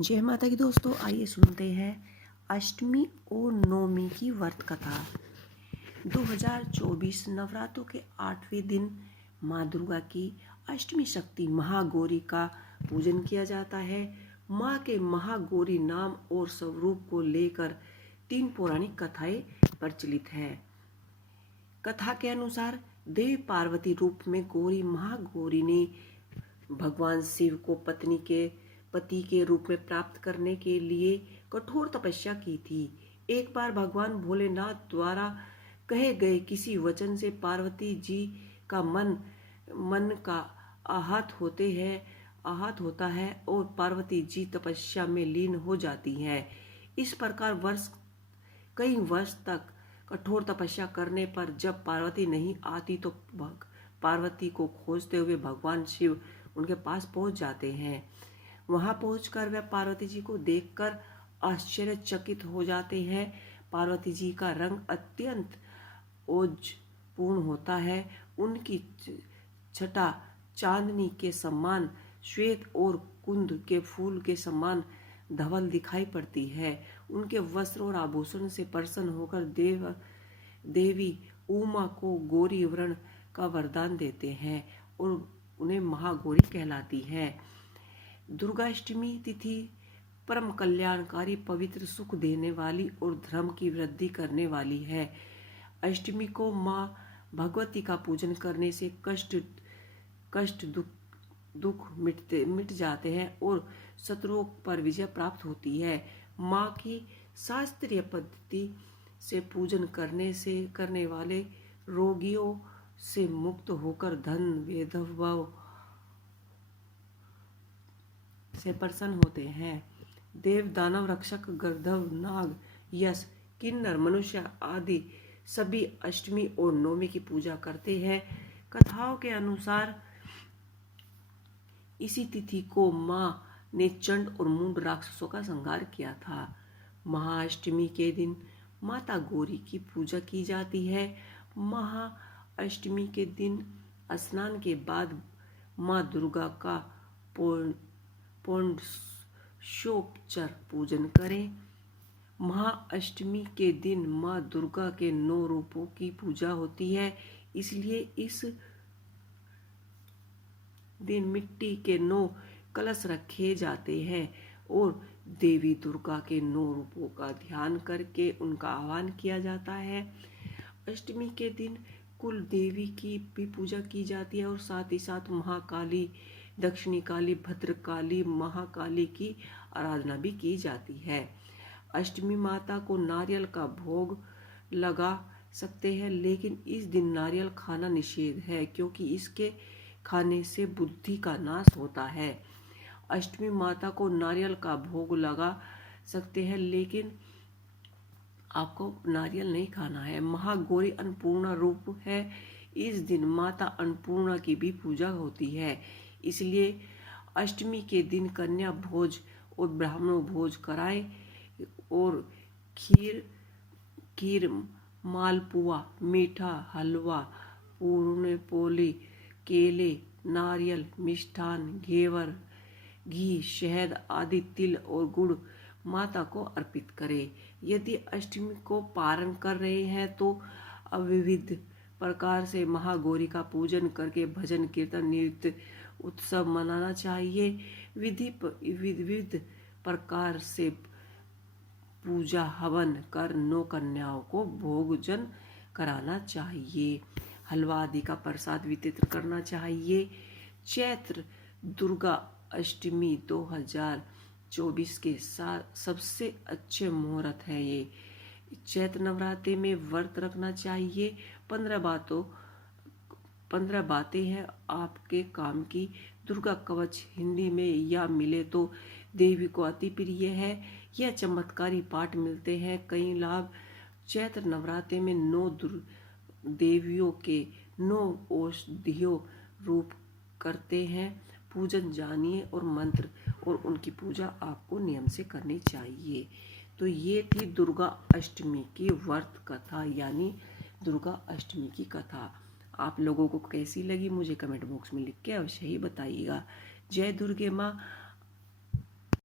जय माता की दोस्तों, आइए सुनते हैं अष्टमी और नवमी की व्रत कथा। 2024 नवरात्रों के 8वें दिन माँ दुर्गा की अष्टमी शक्ति महागौरी का पूजन किया जाता है। माँ के महागौरी नाम और स्वरूप को लेकर 3 पौराणिक कथाएं प्रचलित है। कथा के अनुसार देवी पार्वती रूप में गौरी महागौरी ने भगवान शिव को पति के रूप में प्राप्त करने के लिए कठोर तपस्या की थी। एक बार भगवान भोलेनाथ द्वारा कहे गए किसी वचन से पार्वती जी का मन का आहत होता है और पार्वती जी तपस्या में लीन हो जाती हैं। इस प्रकार कई वर्ष तक कठोर तपस्या करने पर जब पार्वती नहीं आती तो पार्वती को खोजते हुए भगवान शिव उनके पास पहुंच जाते हैं। वहां पहुंचकर वे पार्वती जी को देखकर आश्चर्यचकित हो जाते हैं। पार्वती जी का रंग अत्यंत ओजपूर्ण होता है। उनकी छटा चांदनी के समान श्वेत और कुंद के फूल के समान धवल दिखाई पड़ती है। उनके वस्त्र और आभूषण से प्रसन्न होकर देवी उमा को गौरी वर्ण का वरदान देते हैं और उन्हें महागौरी कहलाती है। दुर्गाष्टमी तिथि परम कल्याणकारी, पवित्र, सुख देने वाली और धर्म की वृद्धि करने वाली है। अष्टमी को माँ भगवती का पूजन करने से कष्ट दुख मिट जाते हैं और शत्रुओं पर विजय प्राप्त होती है। माँ की शास्त्रीय पद्धति से पूजन करने वाले रोगियों से मुक्त होकर धन वैभव से प्रसन्न होते हैं। देव, दानव, रक्षक, गंधर्व, नाग, यक्ष, किन्नर, मनुष्य आदि सभी अष्टमी और नवमी की पूजा करते हैं। कथाओं के अनुसार इसी तिथि को माँ ने चंड और मूढ़ राक्षसों का संहार किया था। महाअष्टमी के दिन माता गौरी की पूजा की जाती है। महाअष्टमी के दिन स्नान के बाद माँ दुर्गा का षोडशोपचार पूजन करें। महाअष्टमी के दिन माँ दुर्गा के 9 रूपों की पूजा होती है, इसलिए इस दिन मिट्टी के 9 कलश रखे जाते हैं और देवी दुर्गा के 9 रूपों का ध्यान करके उनका आह्वान किया जाता है। अष्टमी के दिन कुल देवी की भी पूजा की जाती है और साथ ही साथ महाकाली, दक्षिणी काली, भद्रकाली, महाकाली की आराधना भी की जाती है। अष्टमी माता को नारियल का भोग लगा सकते हैं, लेकिन इस दिन नारियल खाना निषेध है क्योंकि इसके खाने से बुद्धि का नाश होता है। अष्टमी माता को नारियल का भोग लगा सकते हैं, लेकिन आपको नारियल नहीं खाना है। महागौरी अन्नपूर्णा रूप है। इस दिन माता अन्नपूर्णा की भी पूजा होती है, इसलिए अष्टमी के दिन कन्या भोज और ब्राह्मणों भोज कराएं और खीर, मालपुआ, मीठा, हलवा, पूर्ण पोली, केले, नारियल, मिष्ठान, घेवर, घी, शहद आदि, तिल और गुड़ माता को अर्पित करें। यदि अष्टमी को पारण कर रहे हैं तो विविध प्रकार से महागौरी का पूजन करके भजन, कीर्तन, नृत्य, उत्सव मनाना चाहिए। विविध प्रकार से पूजा हवन कर 9 कन्याओं को भोजन कराना चाहिए। हलवा आदि का प्रसाद वितरित करना चाहिए। चैत्र दुर्गा अष्टमी 2024 के साथ सबसे अच्छे मुहूर्त है। ये चैत्र नवरात्रि में व्रत रखना चाहिए। 15 बातें हैं आपके काम की। दुर्गा कवच हिंदी में या मिले तो देवी को अति प्रिय है। यह चमत्कारी पाठ मिलते हैं। कई लाभ। चैत्र नवरात्रि में 9 देवियों के 9 औषधियों रूप करते हैं। पूजन जानिए और मंत्र और उनकी पूजा आपको नियम से करनी चाहिए। तो ये थी दुर्गा अष्टमी की व्रत कथा, यानी दुर्गा अष्टमी की कथा। आप लोगों को कैसी लगी मुझे कमेंट बॉक्स में लिख के अवश्य ही बताइएगा। जय दुर्गे माँ।